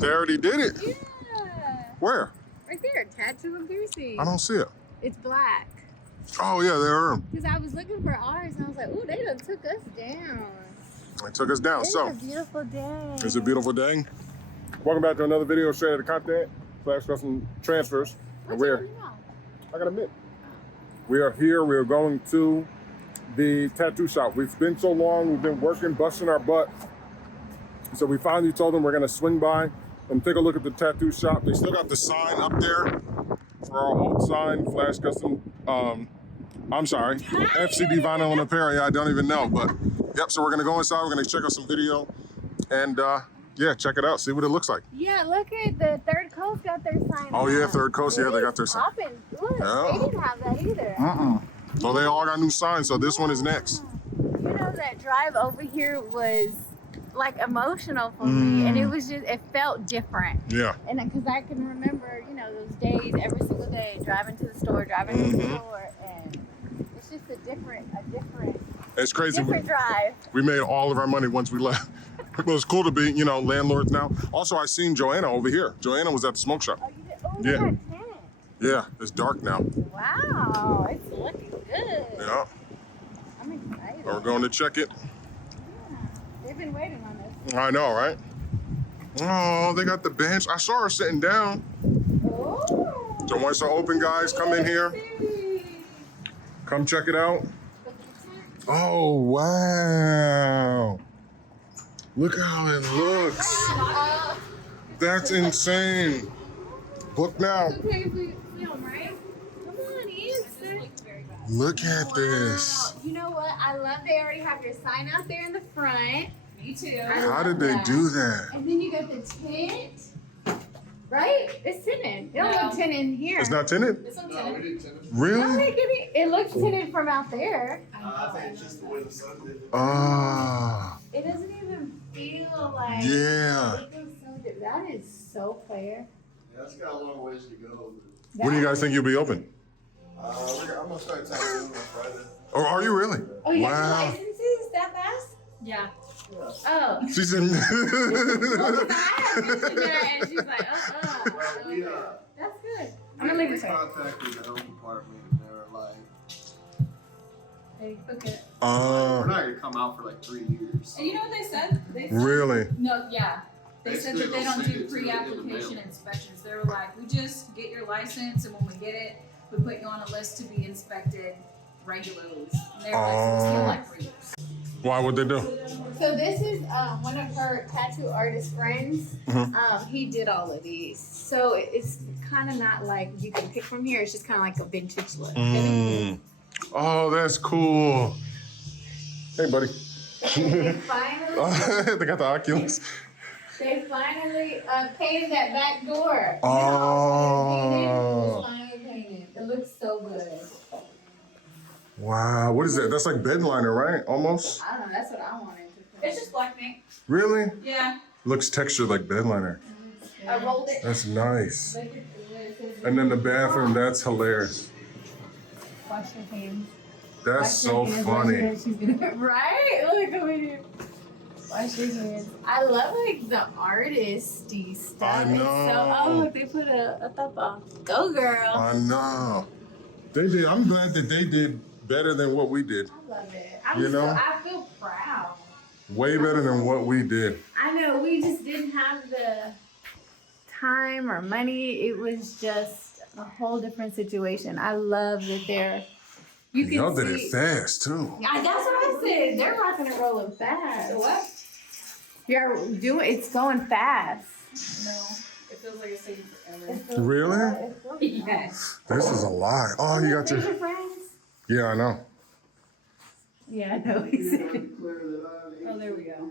They already did it? Yeah. Where? Right there, tattoo and piercing. I don't see it. It's black. Oh yeah, they are. Because I was looking for ours and I was like, ooh, they done took us down. They took us down. It's So a beautiful day. it's a beautiful day. Welcome back to another video straight out of content / custom transfers. What And we're, you know? I gotta admit, we are here. We are going to the tattoo shop. We've been so long. We've been working, busting our butt. So we finally told them we're gonna swing by and take a look at the tattoo shop. They still got the sign up there for our old sign, Flash Custom. I'm sorry, FCD Vinyl and Apparel. Yeah, I don't even know, but yep. So we're gonna go inside. We're gonna check out some video, and yeah, check it out. See what it looks like. Yeah, look at the Third Coast got their sign. Oh yeah, up. Third Coast. Yeah, they got their sign. Popping. Look, Yeah. they didn't have that either. So they all got new signs. So this one is next. You know, that drive over here was like emotional for me, and it was just, it felt different. Yeah. And because I can remember, you know, those days every single day, driving to the store, and it's just a different It's crazy. drive. We made all of our money once we left. It was cool to be, you know, landlords now. Also, I seen Joanna over here. Joanna was at the smoke shop. Oh, you did? Oh, Yeah. you got 10. Yeah, it's dark now. Wow, it's looking good. Yeah. I'm excited. So we're going to check it. Yeah, they've been waiting on this. I know, right? Oh, they got the bench. I saw her sitting down. Oh. So once they're open, guys, come in here. Come check it out. Oh, wow. Look how it looks. That's insane. Book now. Okay, if we film, right? Come on, Ian. Look at this. You know what? I love they already have your sign out there in the front. Me too. How did they do that? And then you got the tint. Right? It's tinted. It don't look tinted in here. It's not tinted? It's not tinted. Really? It looks tinted from out there. I think it's just the way the sun did it. Ah. It doesn't even feel like. Yeah. It feels so good. That is so clear. Yeah, it's got a long ways to go. When do you guys think you'll be open? I'm gonna start tattooing on Friday. Or are you really? Oh, you Wow. have your licenses that fast? Yeah. Oh. She said. Well, 'cause I have mentioned that, and she's like, Well, we That's good. I'm gonna leave it there. contacted the health department and they were like, Okay. we're not gonna come out for like 3 years. And you know what they said? They said Really? no, yeah. They said that they don't do Basically, they'll send it to pre-application the mail. inspections. They were like, we just get your license, and when we get it, we put you on a list to be inspected regularly. And they were like, so it's still like 3 years. Why would they do? So this is one of her tattoo artist friends. He did all of these. So it's kind of not like you can pick from here. It's just kind of like a vintage look. Oh, that's cool. Hey, buddy. They finally, They got the Oculus. painted that back door. Oh. It's finally painted. It looks so good. Wow. What is that? That's like bed liner, right? Almost. I don't know. That's what I wanted to put. It's just black paint. Really? Yeah. Looks textured like bed liner. I rolled it. That's nice. Look at this. And then the bathroom, that's hilarious. Wash your hands. That's so funny. Right? Look over here. Wash your hands. I love like the artisty stuff. I It's so, know. oh, look, they put a thumb on. Go, girl. I know. They did. I'm glad that they did better than what we did. I love it. I feel proud. Way better than what we did. I know we just didn't have the time or money. It was just a whole different situation. I love that they're. You can Y'all did see. it fast too. Yeah, that's what I said. They're rocking and rolling fast. What? You're doing. It's going fast. No. It feels like it's taking forever. Really? Yes. This is a lot. Oh, you got There's your. your friends. Yeah, I know. Yeah, I know. He said. Oh, there we go.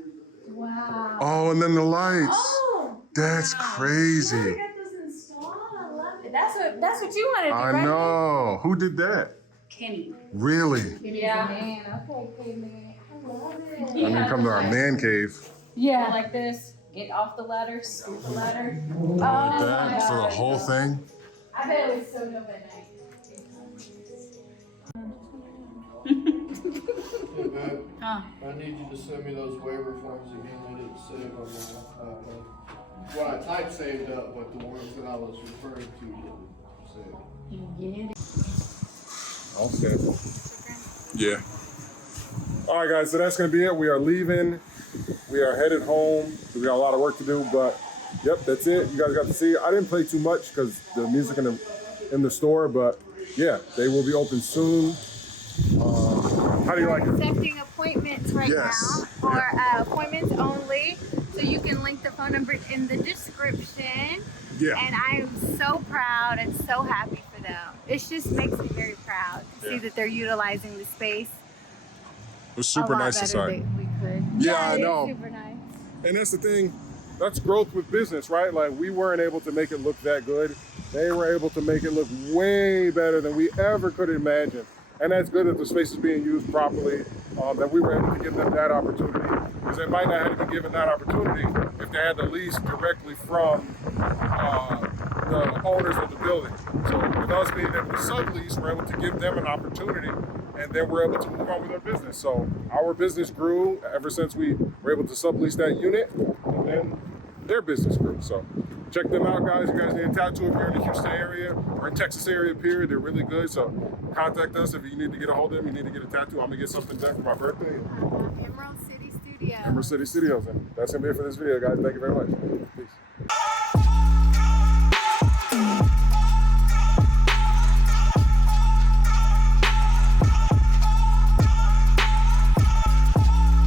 Wow. Oh, and then the lights. Oh. That's Wow. crazy. I got this installed. I love it. That's what you wanted to do, I right? know. Who did that? Kenny. Really? Yeah. Man, okay, man. I love it. I'm gonna come to our man cave. Yeah. Like this. Get off the ladder. Scoot the ladder. Oh, That for the whole thing. I bet it was so dope at night. Hey, babe, Huh. I need you to send me those waiver forms again. I didn't save on my iPad. Well, I typed saved up, but the ones that I was referring to didn't save. You get it. Okay. Yeah. All right, guys, so that's going to be it. We are leaving. We are headed home. We got a lot of work to do, but yep, that's it. You guys got to see. I didn't play too much because the music in the store, but yeah, they will be open soon. How do you like it? Accepting appointments right Yes. now for appointments only. So you can link the phone number in the description. Yeah. And I'm so proud and so happy for them. It just makes me very proud to see that they're utilizing the space. It was super nice better inside. than we could. Yeah, I it is know. Super nice. And that's the thing, that's growth with business, right? Like, we weren't able to make it look that good. They were able to make it look way better than we ever could imagine. And that's good that the space is being used properly, that we were able to give them that opportunity. Because they might not have been given that opportunity if they had the lease directly from the owners of the building. So with us being able to sublease, we're able to give them an opportunity, and then we're able to move on with our business. So our business grew ever since we were able to sublease that unit, and then their business grew. So check them out, guys. You guys need a tattoo if you're in the Houston area or in Texas area, period. They're really good. So contact us if you need to get a hold of them. You need to get a tattoo. I'm gonna get something done for my birthday. Emerald City Studios. Emerald City Studios. And that's gonna be it for this video, guys. Thank you very much. Peace.